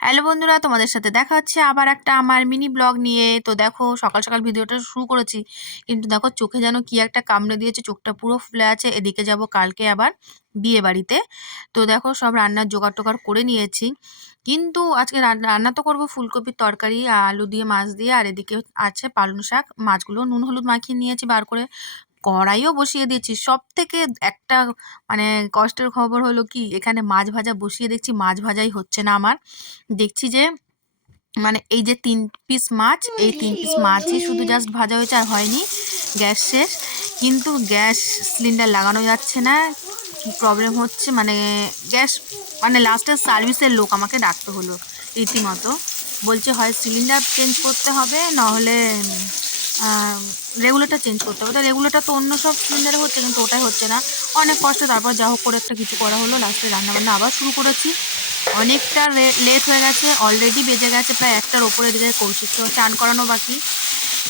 Hello বন্ধুরা, তোমাদের সাথে দেখা হচ্ছে আবার একটা আমার মিনি ব্লগ নিয়ে। তো দেখো, সকাল সকাল ভিডিওটা শুরু করেছি, কিন্তু দেখো চোখে যেন কি একটা কামড়ে দিয়েছে, চোখটা পুরো ফুলে আছে। এদিকে যাব কালকে আবার বিয়ে বাড়িতে। তো দেখো, সব রান্নার জোগাড় টোগাড় করে নিয়েছি, কিন্তু আজকে রান্না তো করবো ফুলকপির তরকারি, আলু দিয়ে মাছ দিয়ে। আর এদিকে আছে পালং শাক, মাছগুলো নুন হলুদ মাখিয়ে নিয়েছি বার করে, কড়াইও বসিয়ে দিয়েছি। সব থেকে একটা মানে কষ্টের খবর হলো কি, এখানে মাছ ভাজা বসিয়ে দেখছি মাছ ভাজাই হচ্ছে না আমার। দেখছি যে এই যে 3 পিস মাছ, এই 3 পিস মাছই শুধু জাস্ট ভাজা হয়েছে, আর হয়নি। গ্যাস শেষ, কিন্তু গ্যাস সিলিন্ডার লাগানো যাচ্ছে না। কি প্রবলেম হচ্ছে গ্যাস লাস্টের সার্ভিসের লোক আমাকে ডাকতে হলো রীতিমতো। বলছে হয় সিলিন্ডার চেঞ্জ করতে হবে, নাহলে রেগুলেটর চেঞ্জ করতে হবে। তো রেগুলেটর তো অন্য সব সিলিন্ডারে হচ্ছে, কিন্তু ওটাই হচ্ছে না। অনেক কষ্ট, তারপর যা হোক করে একটা কিছু করা হলো। লাস্টে রান্নাবান্না আবার শুরু করেছি। অনেকটা লেট হয়ে গেছে, অলরেডি বেজে গেছে প্রায় 1টার ওপরে। এদিকে কৌশিককেও চান করানো বাকি,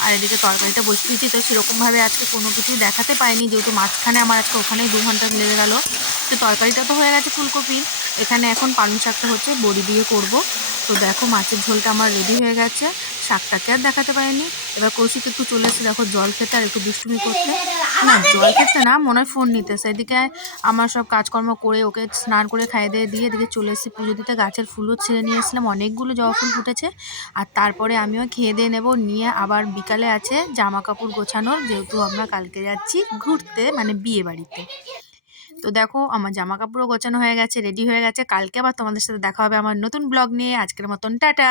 আর এদিকে তরকারিটা বসিয়েছি। তো সেরকমভাবে আজকে কোনো কিছুই দেখাতে পাইনি, যেহেতু মাঝখানে আমার আজকে ওখানেই 2 ঘন্টা লেগে গেল। তো তরকারিটা তো হয়ে গেছে ফুলকপির, এখানে এখন পালং শাকটা হচ্ছে বড়ি দিয়ে করব। তো দেখো, মাছের ঝোলটা আমার রেডি হয়ে গেছে, শাকটাকে আর দেখাতে পারিনি। এবার কৌশিক একটু চলে এসে দেখো জল খেতে, আর একটু দুষ্টুমি করতে। না, জল খেতে না, মনে হয় ফোন নিতেছে। এদিকে আমার সব কাজকর্ম করে ওকে স্নান করে খাইয়ে দিয়ে দিয়ে এদিকে চলে এসেছি পুজো দিতে। গাছের ফুলও ছিঁড়ে নিয়ে এসেছিলাম, অনেকগুলো জবা ফুল ফুটেছে। আর তারপরে আমিও খেয়ে দিয়ে নেবো, নিয়ে আবার বিকালে আছে জামা কাপড় গোছানোর, যেহেতু আমরা কালকে যাচ্ছি ঘুরতে, বিয়ে বাড়িতে। তো দেখো, আমার জামা কাপড়ও গোছানো হয়ে গেছে, রেডি হয়ে গেছে। কালকে আবার তোমাদের সাথে দেখা হবে আমার নতুন ব্লগ নিয়ে। আজকের মতন টাটা।